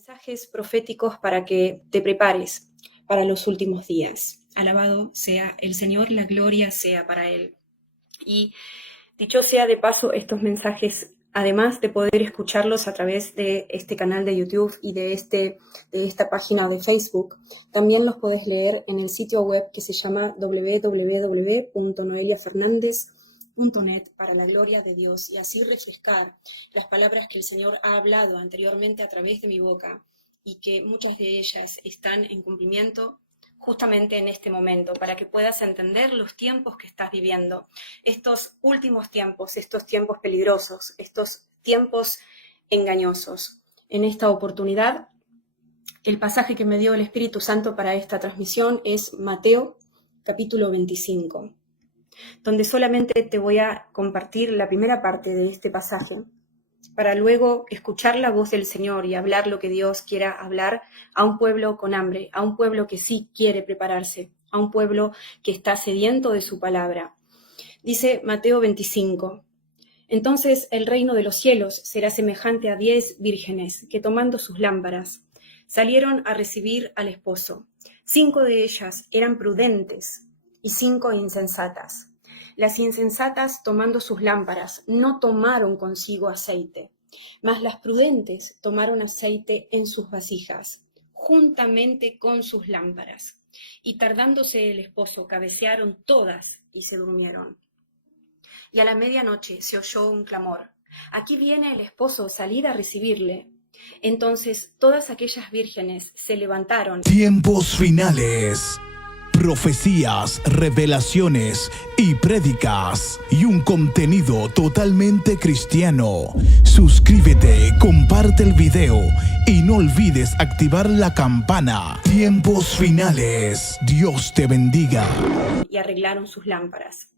mensajes proféticos para que te prepares para los últimos días. Alabado sea el Señor, la gloria sea para Él. Y dicho sea de paso, estos mensajes, además de poder escucharlos a través de este canal de YouTube y de esta página de Facebook, también los podés leer en el sitio web que se llama www.noeliafernandez.net para la gloria de Dios y así refrescar las palabras que el Señor ha hablado anteriormente a través de mi boca y que muchas de ellas están en cumplimiento justamente en este momento, para que puedas entender los tiempos que estás viviendo, estos últimos tiempos, estos tiempos peligrosos, estos tiempos engañosos. En esta oportunidad, el pasaje que me dio el Espíritu Santo para esta transmisión es Mateo, capítulo 25, donde solamente te voy a compartir la primera parte de este pasaje, para luego escuchar la voz del Señor y hablar lo que Dios quiera hablar a un pueblo con hambre, a un pueblo que sí quiere prepararse, a un pueblo que está sediento de su palabra. Dice Mateo 25, entonces el reino de los cielos será semejante a 10 vírgenes que tomando sus lámparas salieron a recibir al esposo. 5 de ellas eran prudentes y 5 insensatas. Las insensatas, tomando sus lámparas, no tomaron consigo aceite, mas las prudentes tomaron aceite en sus vasijas, juntamente con sus lámparas. Y tardándose el esposo, cabecearon todas y se durmieron. Y a la medianoche se oyó un clamor: aquí viene el esposo, salid a recibirle. Entonces todas aquellas vírgenes se levantaron. Tiempos finales. Profecías, revelaciones y prédicas y un contenido totalmente cristiano. Suscríbete, comparte el video y no olvides activar la campana. Tiempos finales. Dios te bendiga. Y arreglaron sus lámparas.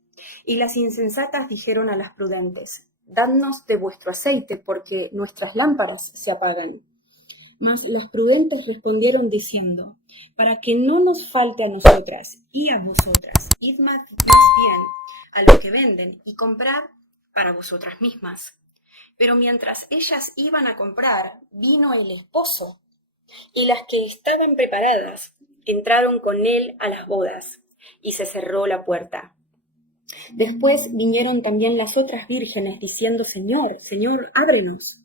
Y las insensatas dijeron a las prudentes: dadnos de vuestro aceite, porque nuestras lámparas se apagan. Mas las prudentes respondieron diciendo: para que no nos falte a nosotras y a vosotras, id más bien a los que venden y comprad para vosotras mismas. Pero mientras ellas iban a comprar, vino el esposo, y las que estaban preparadas entraron con él a las bodas, y se cerró la puerta. Después vinieron también las otras vírgenes diciendo: Señor, Señor, ábrenos.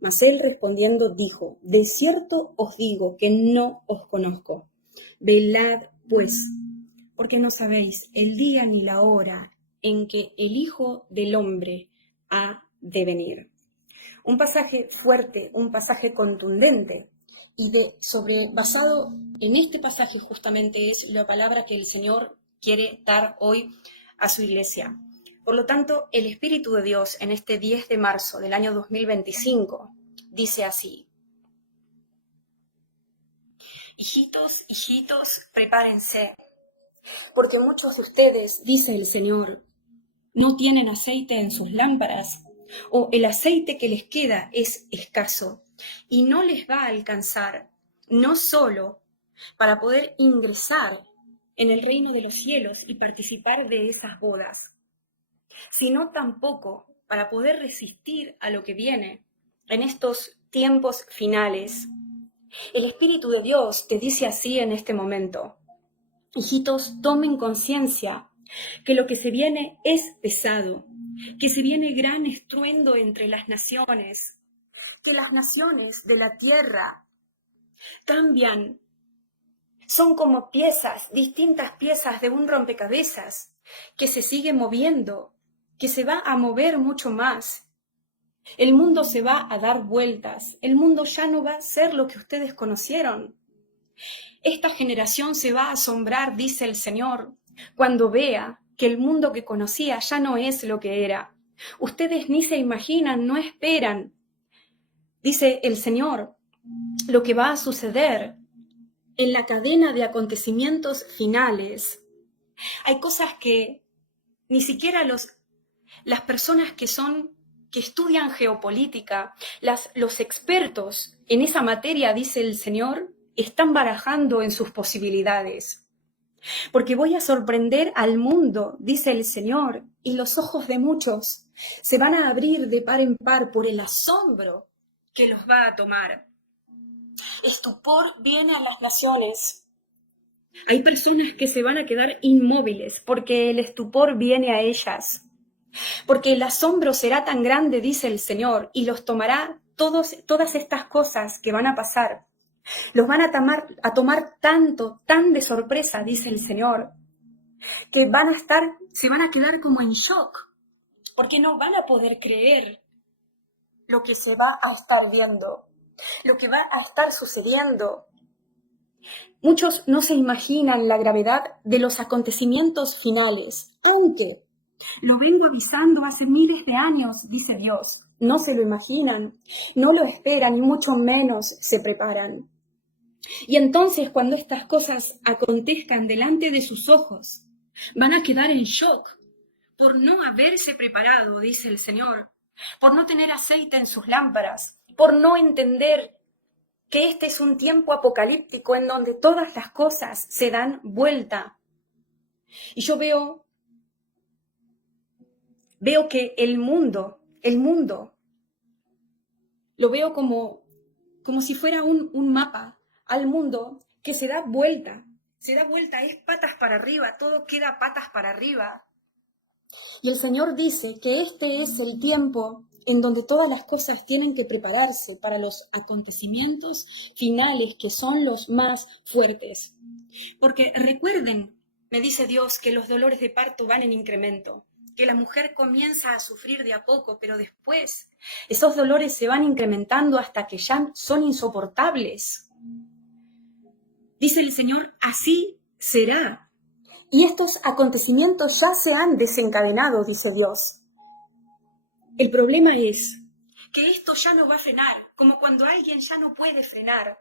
Mas él respondiendo dijo: de cierto os digo que no os conozco. Velad pues, porque no sabéis el día ni la hora en que el Hijo del Hombre ha de venir. Un pasaje fuerte, un pasaje contundente, y basado en este pasaje justamente es la palabra que el Señor quiere dar hoy a su iglesia. Por lo tanto, el Espíritu de Dios en este 10 de marzo del año 2025 dice así: hijitos, prepárense, porque muchos de ustedes, dice el Señor, no tienen aceite en sus lámparas, o el aceite que les queda es escaso y no les va a alcanzar, no solo para poder ingresar en el reino de los cielos y participar de esas bodas, sino tampoco para poder resistir a lo que viene en estos tiempos finales. El Espíritu de Dios te dice así en este momento: hijitos, tomen conciencia que lo que se viene es pesado, que se viene gran estruendo entre las naciones, que las naciones de la tierra cambian, son como piezas, distintas piezas de un rompecabezas que se sigue moviendo, que se va a mover mucho más. El mundo se va a dar vueltas, el mundo ya no va a ser lo que ustedes conocieron. Esta generación se va a asombrar, dice el Señor, cuando vea que el mundo que conocía ya no es lo que era. Ustedes ni se imaginan, no esperan, dice el Señor, lo que va a suceder en la cadena de acontecimientos finales. Hay cosas que ni siquiera las personas que estudian geopolítica, los expertos en esa materia, dice el Señor, están barajando en sus posibilidades. Porque voy a sorprender al mundo, dice el Señor, y los ojos de muchos se van a abrir de par en par por el asombro que los va a tomar. Estupor viene a las naciones. Hay personas que se van a quedar inmóviles porque el estupor viene a ellas. Porque el asombro será tan grande, dice el Señor, y los tomará todas estas cosas que van a pasar. Los van a tomar tan de sorpresa, dice el Señor, que se van a quedar como en shock, porque no van a poder creer lo que se va a estar viendo, lo que va a estar sucediendo. Muchos no se imaginan la gravedad de los acontecimientos finales, aunque lo vengo avisando hace miles de años, dice Dios. No se lo imaginan, no lo esperan y mucho menos se preparan. Y entonces cuando estas cosas acontezcan delante de sus ojos, van a quedar en shock por no haberse preparado, dice el Señor, por no tener aceite en sus lámparas, por no entender que este es un tiempo apocalíptico en donde todas las cosas se dan vuelta. Y yo veo que el mundo, lo veo como si fuera un mapa al mundo que se da vuelta, es patas para arriba, todo queda patas para arriba. Y el Señor dice que este es el tiempo en donde todas las cosas tienen que prepararse para los acontecimientos finales que son los más fuertes. Porque recuerden, me dice Dios, que los dolores de parto van en incremento, que la mujer comienza a sufrir de a poco, pero después esos dolores se van incrementando hasta que ya son insoportables. Dice el Señor, así será. Y estos acontecimientos ya se han desencadenado, dice Dios. El problema es que esto ya no va a frenar, como cuando alguien ya no puede frenar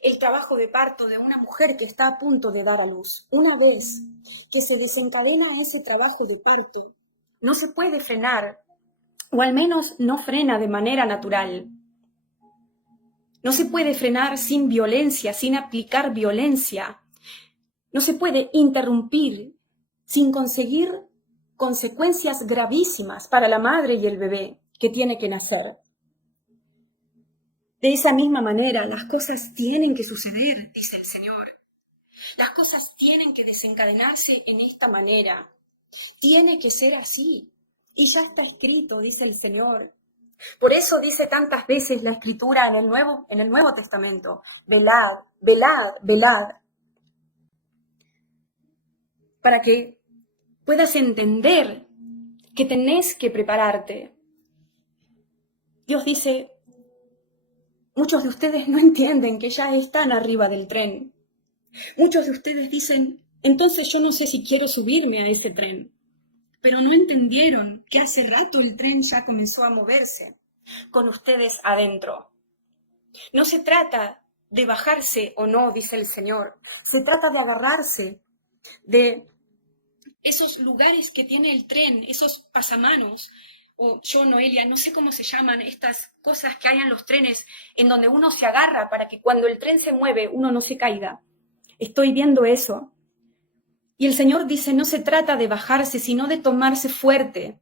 el trabajo de parto de una mujer que está a punto de dar a luz. Una vez que se desencadena ese trabajo de parto, no se puede frenar, o al menos no frena de manera natural. No se puede frenar sin violencia, sin aplicar violencia. No se puede interrumpir sin conseguir consecuencias gravísimas para la madre y el bebé que tiene que nacer. De esa misma manera, las cosas tienen que suceder, dice el Señor. Las cosas tienen que desencadenarse en esta manera. Tiene que ser así. Y ya está escrito, dice el Señor. Por eso dice tantas veces la Escritura en el Nuevo Testamento: velad, velad, velad. Para que puedas entender que tenés que prepararte. Dios dice, muchos de ustedes no entienden que ya están arriba del tren. Muchos de ustedes dicen, entonces yo no sé si quiero subirme a ese tren. Pero no entendieron que hace rato el tren ya comenzó a moverse, con ustedes adentro. No se trata de bajarse o no, dice el Señor. Se trata de agarrarse de esos lugares que tiene el tren, esos pasamanos, o yo, Noelia, no sé cómo se llaman estas cosas que hay en los trenes, en donde uno se agarra para que cuando el tren se mueve uno no se caiga. Estoy viendo eso. Y el Señor dice, no se trata de bajarse, sino de tomarse fuerte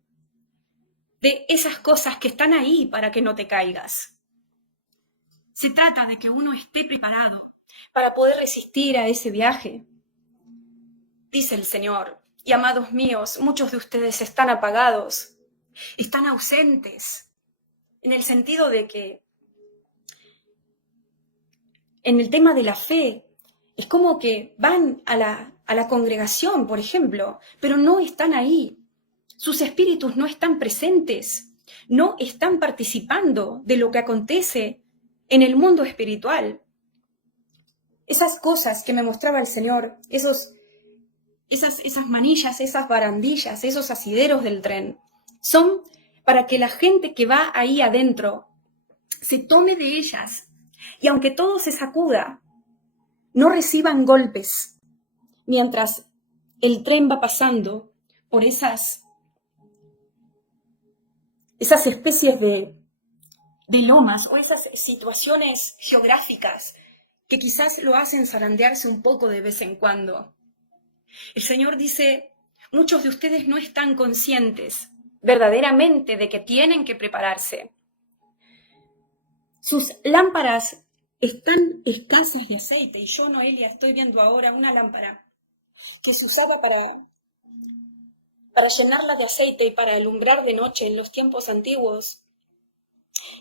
de esas cosas que están ahí para que no te caigas. Se trata de que uno esté preparado para poder resistir a ese viaje. Dice el Señor, y amados míos, muchos de ustedes están apagados, están ausentes, en el sentido de que en el tema de la fe, es como que van a la congregación, por ejemplo, pero no están ahí. Sus espíritus no están presentes, no están participando de lo que acontece en el mundo espiritual. Esas cosas que me mostraba el Señor, esas manillas, esas barandillas, esos asideros del tren, son para que la gente que va ahí adentro se tome de ellas y aunque todo se sacuda, no reciban golpes mientras el tren va pasando por esas especies de lomas o esas situaciones geográficas que quizás lo hacen zarandearse un poco de vez en cuando. El Señor dice, muchos de ustedes no están conscientes verdaderamente de que tienen que prepararse. Sus lámparas están escasas de aceite. Y yo, Noelia, estoy viendo ahora una lámpara que se usaba para llenarla de aceite y para alumbrar de noche en los tiempos antiguos.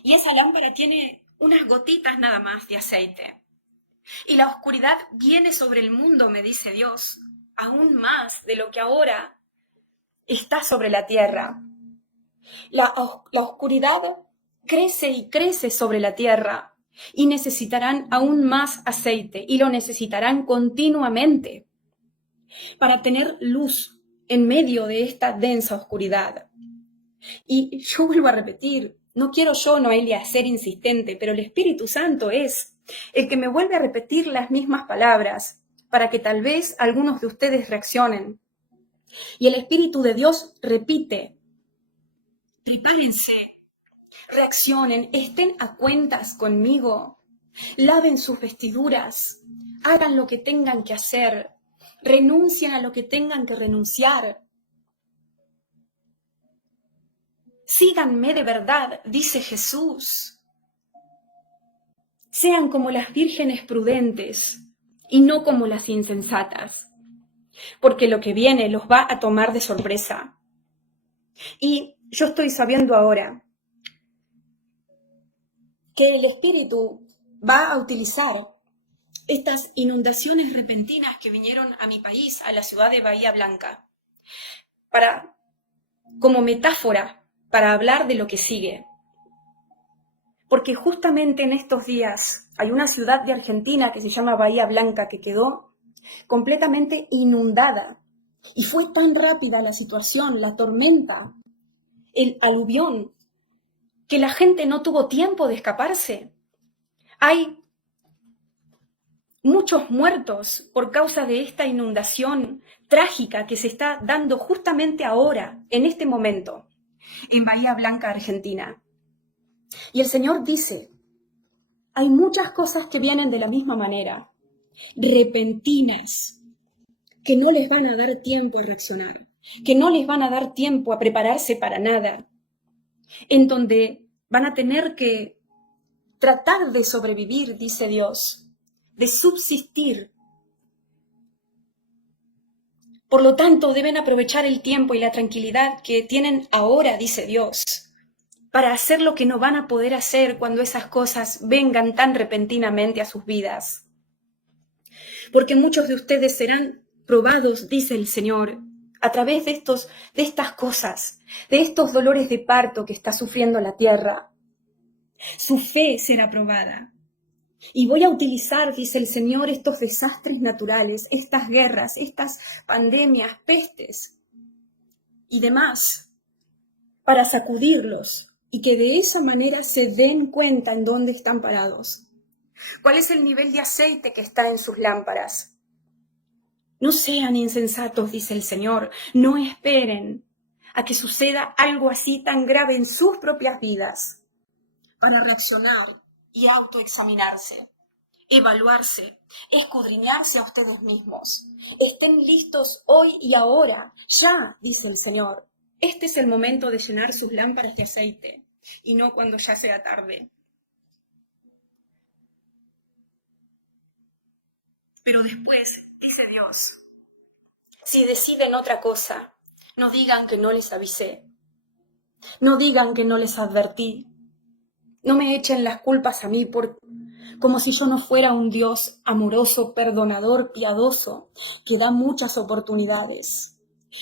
Y esa lámpara tiene unas gotitas nada más de aceite. Y la oscuridad viene sobre el mundo, me dice Dios, aún más de lo que ahora está sobre la tierra. La oscuridad crece y crece sobre la tierra y necesitarán aún más aceite y lo necesitarán continuamente para tener luz en medio de esta densa oscuridad. Y yo vuelvo a repetir, no quiero yo, Noelia, ser insistente, pero el Espíritu Santo es el que me vuelve a repetir las mismas palabras para que tal vez algunos de ustedes reaccionen. Y el Espíritu de Dios repite, prepárense, reaccionen, estén a cuentas conmigo, laven sus vestiduras, hagan lo que tengan que hacer, renuncien a lo que tengan que renunciar. Síganme de verdad, dice Jesús. Sean como las vírgenes prudentes y no como las insensatas, porque lo que viene los va a tomar de sorpresa. Y yo estoy sabiendo ahora que el Espíritu va a utilizar estas inundaciones repentinas que vinieron a mi país, a la ciudad de Bahía Blanca, como metáfora para hablar de lo que sigue. Porque justamente en estos días hay una ciudad de Argentina que se llama Bahía Blanca que quedó completamente inundada. Y fue tan rápida la situación, la tormenta, el aluvión, que la gente no tuvo tiempo de escaparse. Hay muchos muertos por causa de esta inundación trágica que se está dando justamente ahora, en este momento, en Bahía Blanca, Argentina. Y el Señor dice, hay muchas cosas que vienen de la misma manera, repentinas, que no les van a dar tiempo a reaccionar, que no les van a dar tiempo a prepararse para nada, en donde van a tener que tratar de sobrevivir, dice Dios, de subsistir. Por lo tanto, deben aprovechar el tiempo y la tranquilidad que tienen ahora, dice Dios, para hacer lo que no van a poder hacer cuando esas cosas vengan tan repentinamente a sus vidas. Porque muchos de ustedes serán probados, dice el Señor, a través de estas cosas, de estos dolores de parto que está sufriendo la tierra. Su fe será probada. Y voy a utilizar, dice el Señor, estos desastres naturales, estas guerras, estas pandemias, pestes y demás, para sacudirlos y que de esa manera se den cuenta en dónde están parados. ¿Cuál es el nivel de aceite que está en sus lámparas? No sean insensatos, dice el Señor, no esperen a que suceda algo así tan grave en sus propias vidas para reaccionar y autoexaminarse, evaluarse, escudriñarse a ustedes mismos. Estén listos hoy y ahora, ya, dice el Señor. Este es el momento de llenar sus lámparas de aceite y no cuando ya sea tarde. Pero después, dice Dios, si deciden otra cosa, no digan que no les avisé, no digan que no les advertí, no me echen las culpas a mí como si yo no fuera un Dios amoroso, perdonador, piadoso, que da muchas oportunidades,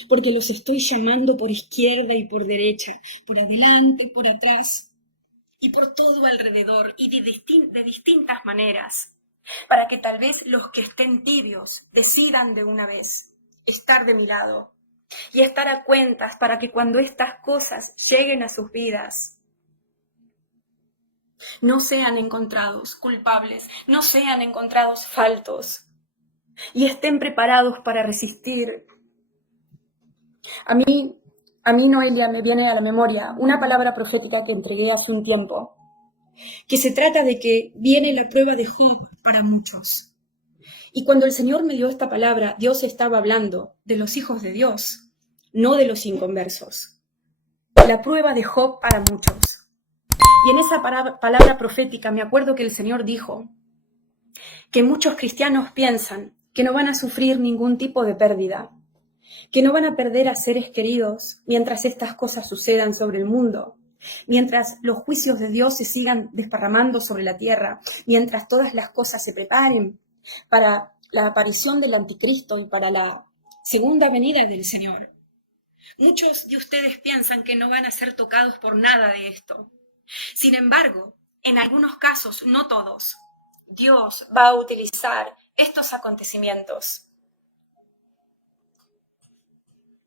porque los estoy llamando por izquierda y por derecha, por adelante, por atrás y por todo alrededor y de distintas maneras, para que tal vez los que estén tibios decidan de una vez estar de mi lado y estar a cuentas para que cuando estas cosas lleguen a sus vidas, no sean encontrados culpables, no sean encontrados faltos y estén preparados para resistir. A mí, Noelia, me viene a la memoria una palabra profética que entregué hace un tiempo, que se trata de que viene la prueba de Job para muchos. Y cuando el Señor me dio esta palabra, Dios estaba hablando de los hijos de Dios, no de los inconversos. La prueba de Job para muchos. Y en esa palabra profética me acuerdo que el Señor dijo que muchos cristianos piensan que no van a sufrir ningún tipo de pérdida, que no van a perder a seres queridos mientras estas cosas sucedan sobre el mundo, mientras los juicios de Dios se sigan desparramando sobre la tierra, mientras todas las cosas se preparen para la aparición del anticristo y para la segunda venida del Señor. Muchos de ustedes piensan que no van a ser tocados por nada de esto. Sin embargo, en algunos casos, no todos, Dios va a utilizar estos acontecimientos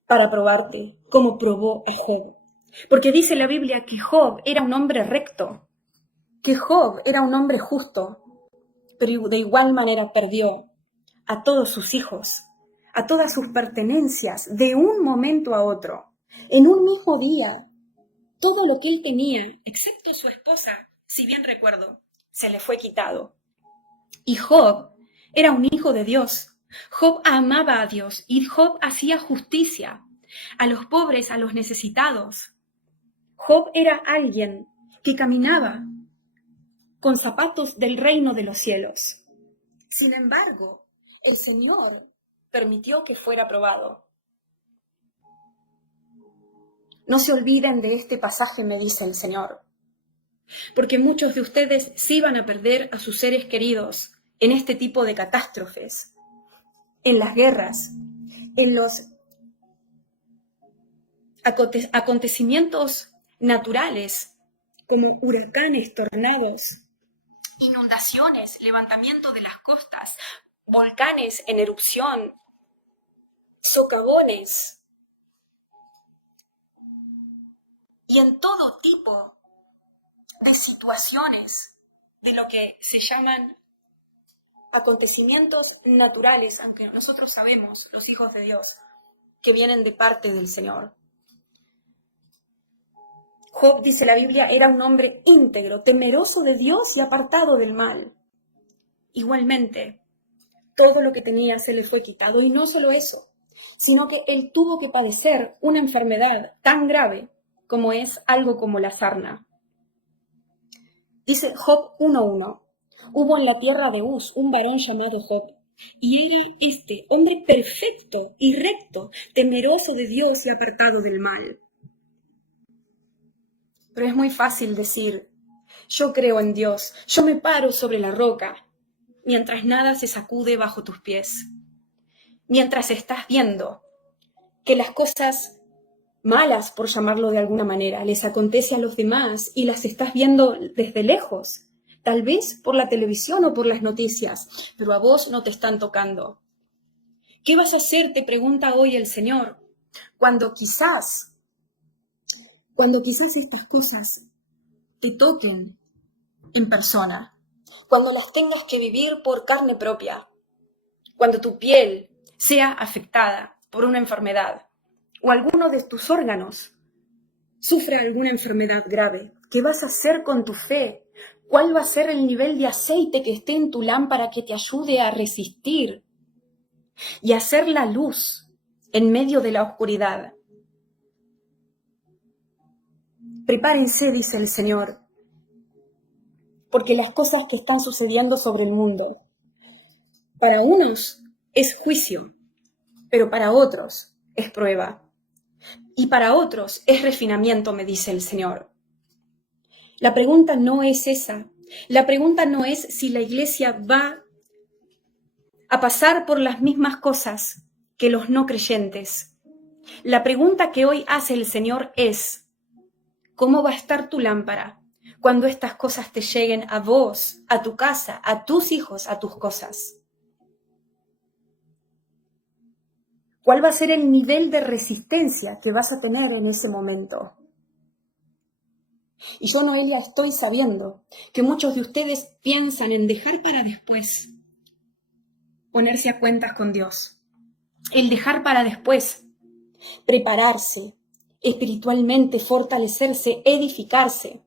para probarte, como probó a Job. Porque dice la Biblia que Job era un hombre recto, que Job era un hombre justo, pero de igual manera perdió a todos sus hijos, a todas sus pertenencias, de un momento a otro, en un mismo día. Todo lo que él tenía, excepto su esposa, si bien recuerdo, se le fue quitado. Y Job era un hijo de Dios. Job amaba a Dios y Job hacía justicia a los pobres, a los necesitados. Job era alguien que caminaba con zapatos del reino de los cielos. Sin embargo, el Señor permitió que fuera probado. No se olviden de este pasaje, me dice el Señor, porque muchos de ustedes sí van a perder a sus seres queridos en este tipo de catástrofes, en las guerras, en los acontecimientos naturales como huracanes, tornados, inundaciones, levantamiento de las costas, volcanes en erupción, socavones y en todo tipo de situaciones de lo que se llaman acontecimientos naturales, aunque nosotros sabemos, los hijos de Dios, que vienen de parte del Señor. Job, dice la Biblia, era un hombre íntegro, temeroso de Dios y apartado del mal. Igualmente, todo lo que tenía se le fue quitado, y no solo eso, sino que él tuvo que padecer una enfermedad tan grave como es algo como la sarna. Dice Job 1:1, hubo en la tierra de Uz un varón llamado Job, y era este hombre perfecto y recto, temeroso de Dios y apartado del mal. Pero es muy fácil decir, yo creo en Dios, yo me paro sobre la roca, mientras nada se sacude bajo tus pies. Mientras estás viendo que las cosas malas, por llamarlo de alguna manera, les acontece a los demás y las estás viendo desde lejos, tal vez por la televisión o por las noticias, pero a vos no te están tocando. ¿Qué vas a hacer? Te pregunta hoy el Señor, cuando quizás estas cosas te toquen en persona, cuando las tengas que vivir por carne propia, cuando tu piel sea afectada por una enfermedad o alguno de tus órganos sufra alguna enfermedad grave. ¿Qué vas a hacer con tu fe? ¿Cuál va a ser el nivel de aceite que esté en tu lámpara que te ayude a resistir y a hacer la luz en medio de la oscuridad? Prepárense, dice el Señor, porque las cosas que están sucediendo sobre el mundo, para unos es juicio, pero para otros es prueba. Y para otros es refinamiento, me dice el Señor. La pregunta no es esa. La pregunta no es si la iglesia va a pasar por las mismas cosas que los no creyentes. La pregunta que hoy hace el Señor es, ¿cómo va a estar tu lámpara cuando estas cosas te lleguen a vos, a tu casa, a tus hijos, a tus cosas? ¿Cuál va a ser el nivel de resistencia que vas a tener en ese momento? Y yo, Noelia, estoy sabiendo que muchos de ustedes piensan en dejar para después ponerse a cuentas con Dios. El dejar para después prepararse espiritualmente, fortalecerse, edificarse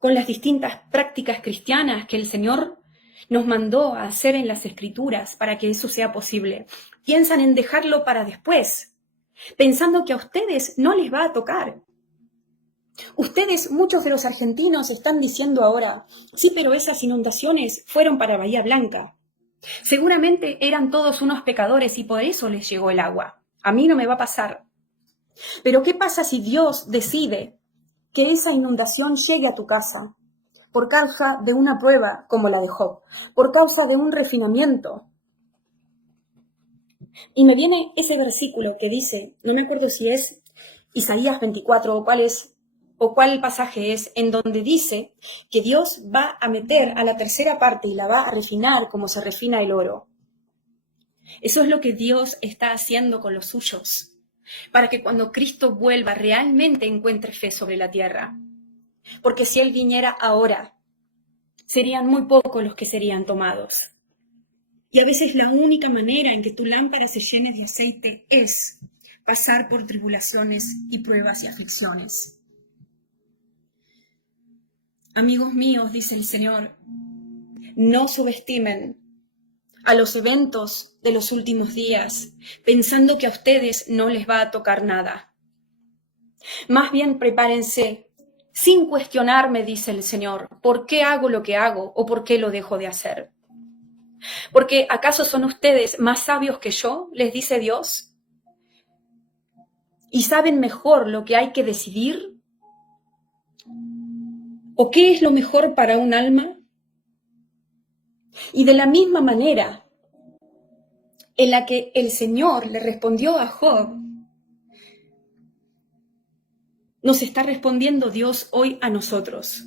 con las distintas prácticas cristianas que el Señor nos mandó a hacer en las Escrituras para que eso sea posible. Piensan en dejarlo para después, pensando que a ustedes no les va a tocar. Ustedes, muchos de los argentinos, están diciendo ahora, sí, pero esas inundaciones fueron para Bahía Blanca. Seguramente eran todos unos pecadores y por eso les llegó el agua. A mí no me va a pasar. Pero ¿qué pasa si Dios decide que esa inundación llegue a tu casa por causa de una prueba como la de Job, por causa de un refinamiento? Y me viene ese versículo que dice, no me acuerdo si es Isaías 24 o cuál pasaje es, en donde dice que Dios va a meter a la tercera parte y la va a refinar como se refina el oro. Eso es lo que Dios está haciendo con los suyos, para que cuando Cristo vuelva realmente encuentre fe sobre la tierra. Porque si Él viniera ahora, serían muy pocos los que serían tomados. Y a veces la única manera en que tu lámpara se llene de aceite es pasar por tribulaciones y pruebas y aflicciones. Amigos míos, dice el Señor, no subestimen a los eventos de los últimos días, pensando que a ustedes no les va a tocar nada. Más bien prepárense, sin cuestionarme, dice el Señor, ¿por qué hago lo que hago o por qué lo dejo de hacer? Porque ¿acaso son ustedes más sabios que yo? Les dice Dios. ¿Y saben mejor lo que hay que decidir? ¿O qué es lo mejor para un alma? Y de la misma manera en la que el Señor le respondió a Job, nos está respondiendo Dios hoy a nosotros.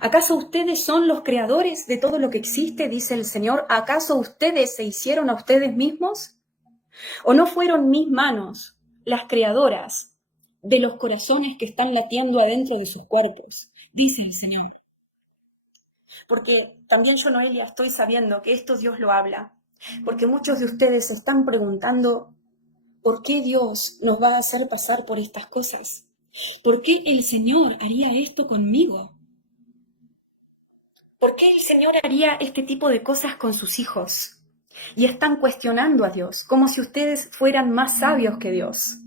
¿Acaso ustedes son los creadores de todo lo que existe? Dice el Señor. ¿Acaso ustedes se hicieron a ustedes mismos? ¿O no fueron mis manos las creadoras de los corazones que están latiendo adentro de sus cuerpos? Dice el Señor. Porque también yo, Noelia, estoy sabiendo que esto Dios lo habla. Porque muchos de ustedes se están preguntando, ¿por qué Dios nos va a hacer pasar por estas cosas? ¿Por qué el Señor haría esto conmigo? ¿Por qué el Señor haría este tipo de cosas con sus hijos? Y están cuestionando a Dios, como si ustedes fueran más sabios que Dios.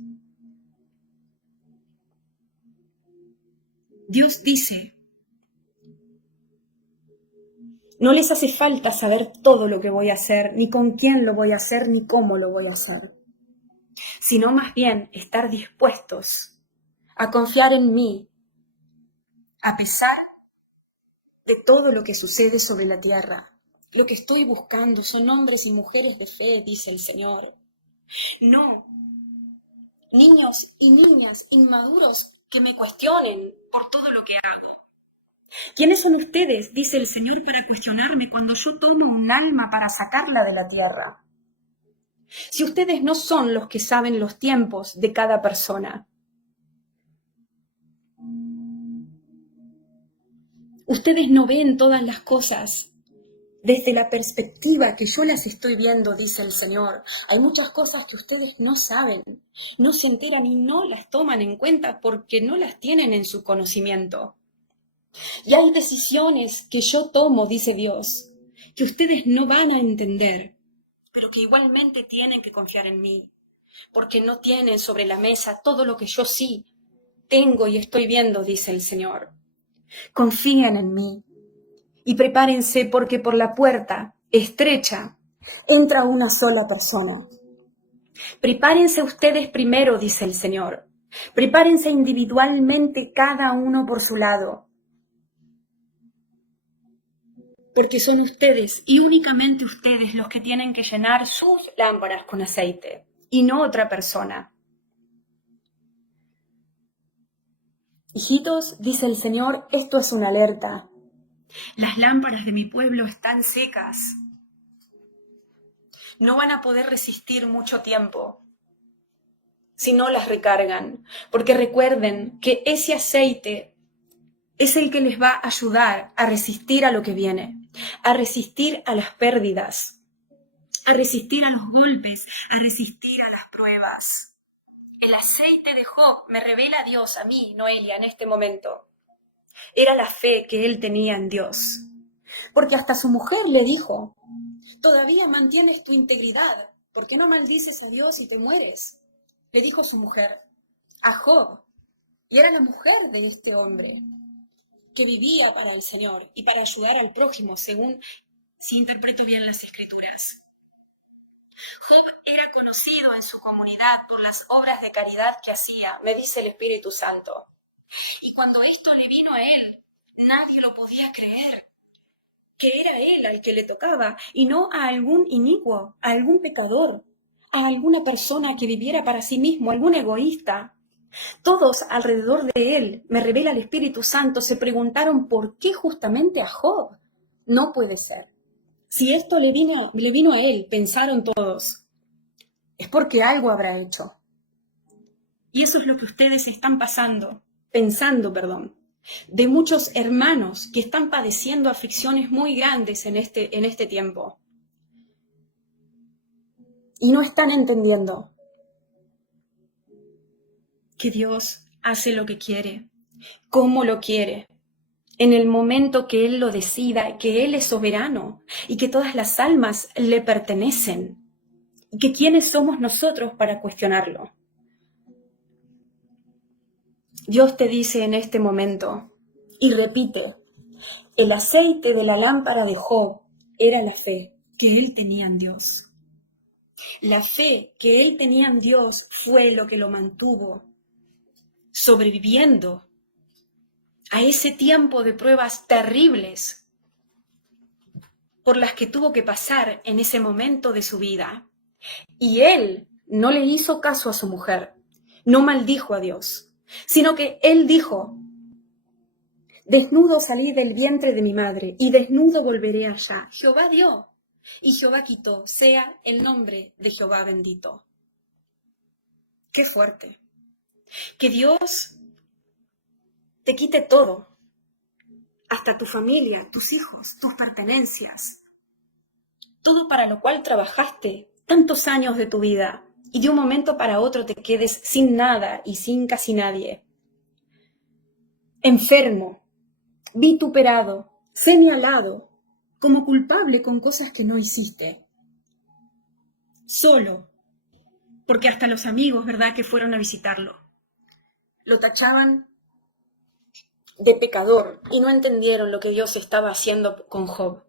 Dios dice, no les hace falta saber todo lo que voy a hacer, ni con quién lo voy a hacer, ni cómo lo voy a hacer, sino más bien estar dispuestos a confiar en mí, a pesar de todo lo que sucede sobre la tierra. Lo que estoy buscando son hombres y mujeres de fe, dice el Señor. No, niños y niñas inmaduros que me cuestionen por todo lo que hago. ¿Quiénes son ustedes, dice el Señor, para cuestionarme cuando yo tomo un alma para sacarla de la tierra? Si ustedes no son los que saben los tiempos de cada persona. Ustedes no ven todas las cosas desde la perspectiva que yo las estoy viendo, dice el Señor. Hay muchas cosas que ustedes no saben, no se enteran y no las toman en cuenta porque no las tienen en su conocimiento. Y hay decisiones que yo tomo, dice Dios, que ustedes no van a entender, pero que igualmente tienen que confiar en mí, porque no tienen sobre la mesa todo lo que yo sí tengo y estoy viendo, dice el Señor. Confíen en mí y prepárense porque por la puerta estrecha entra una sola persona. Prepárense ustedes primero, dice el Señor. Prepárense individualmente cada uno por su lado. Porque son ustedes y únicamente ustedes los que tienen que llenar sus lámparas con aceite y no otra persona. Hijitos, dice el Señor, esto es una alerta. Las lámparas de mi pueblo están secas. No van a poder resistir mucho tiempo si no las recargan, porque recuerden que ese aceite es el que les va a ayudar a resistir a lo que viene, a resistir a las pérdidas, a resistir a los golpes, a resistir a las pruebas. El aceite de Job me revela a Dios, a mí, Noelia, en este momento. Era la fe que él tenía en Dios. Porque hasta su mujer le dijo, todavía mantienes tu integridad, ¿por qué no maldices a Dios y te mueres? Le dijo su mujer a Job. y era la mujer de este hombre, que vivía para el Señor y para ayudar al prójimo, según si interpreto bien las Escrituras. Job era conocido en su comunidad por las obras de caridad que hacía, me dice el Espíritu Santo. Y cuando esto le vino a él, nadie lo podía creer, que era él al que le tocaba, y no a algún inicuo, a algún pecador, a alguna persona que viviera para sí mismo, algún egoísta. Todos alrededor de él, me revela el Espíritu Santo, se preguntaron por qué justamente a Job. No puede ser. Si esto le vino a él, pensaron todos, es porque algo habrá hecho. Y eso es lo que ustedes están pensando, de muchos hermanos que están padeciendo aflicciones muy grandes en este tiempo. Y no están entendiendo que Dios hace lo que quiere, cómo lo quiere, en el momento que Él lo decida, que Él es soberano y que todas las almas le pertenecen. Y que quiénes somos nosotros para cuestionarlo. Dios te dice en este momento, y repite, el aceite de la lámpara de Job era la fe que él tenía en Dios. La fe que él tenía en Dios fue lo que lo mantuvo sobreviviendo a ese tiempo de pruebas terribles por las que tuvo que pasar en ese momento de su vida. Y él no le hizo caso a su mujer, no maldijo a Dios, sino que él dijo, desnudo salí del vientre de mi madre y desnudo volveré allá. Jehová dio y Jehová quitó, sea el nombre de Jehová bendito. Qué fuerte. Que Dios te quite todo, hasta tu familia, tus hijos, tus pertenencias, todo para lo cual trabajaste tantos años de tu vida y de un momento para otro te quedes sin nada y sin casi nadie. Enfermo, vituperado, señalado como culpable con cosas que no hiciste. Solo, porque hasta los amigos, ¿verdad?, que fueron a visitarlo, lo tachaban de pecador y no entendieron lo que Dios estaba haciendo con Job.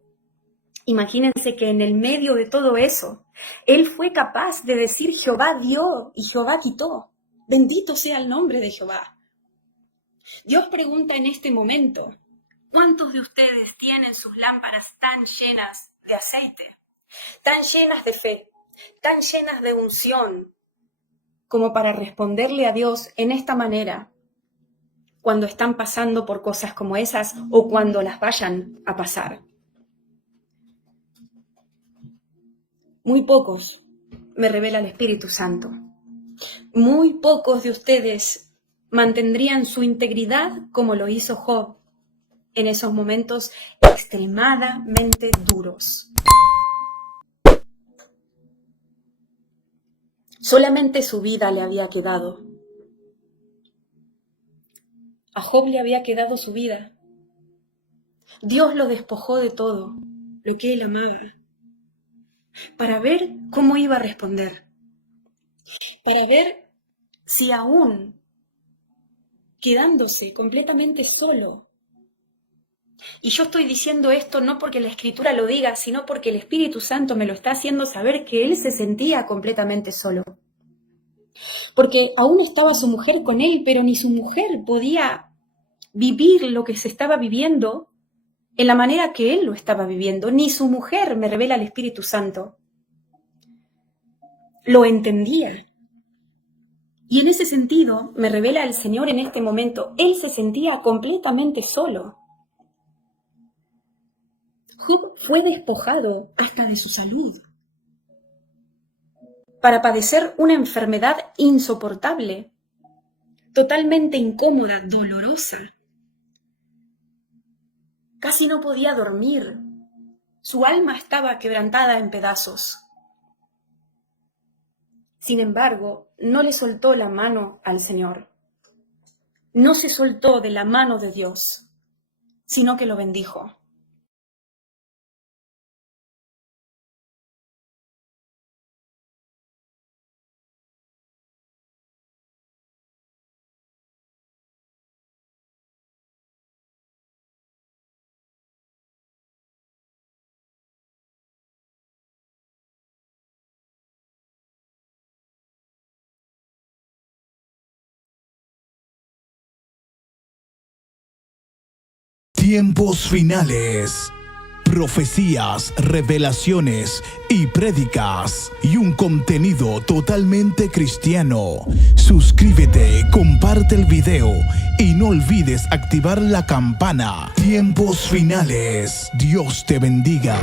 Imagínense que en el medio de todo eso, él fue capaz de decir Jehová dio y Jehová quitó. Bendito sea el nombre de Jehová. Dios pregunta en este momento, ¿cuántos de ustedes tienen sus lámparas tan llenas de aceite, tan llenas de fe, tan llenas de unción, como para responderle a Dios en esta manera, cuando están pasando por cosas como esas o cuando las vayan a pasar? Muy pocos, me revela el Espíritu Santo. Muy pocos de ustedes mantendrían su integridad como lo hizo Job en esos momentos extremadamente duros. Solamente su vida le había quedado. A Job le había quedado su vida. Dios lo despojó de todo lo que él amaba, para ver cómo iba a responder, para ver si aún quedándose completamente solo. Y yo estoy diciendo esto no porque la Escritura lo diga, sino porque el Espíritu Santo me lo está haciendo saber que él se sentía completamente solo. Porque aún estaba su mujer con él, pero ni su mujer podía vivir lo que se estaba viviendo en la manera que él lo estaba viviendo. Ni su mujer, me revela el Espíritu Santo, lo entendía. Y en ese sentido, me revela el Señor en este momento, él se sentía completamente solo. Job fue despojado hasta de su salud para padecer una enfermedad insoportable, totalmente incómoda, dolorosa. Casi no podía dormir. Su alma estaba quebrantada en pedazos. Sin embargo, no le soltó la mano al Señor. No se soltó de la mano de Dios, sino que lo bendijo. Tiempos finales. Profecías, revelaciones y prédicas y un contenido totalmente cristiano. Suscríbete, comparte el video y no olvides activar la campana. Tiempos finales. Dios te bendiga.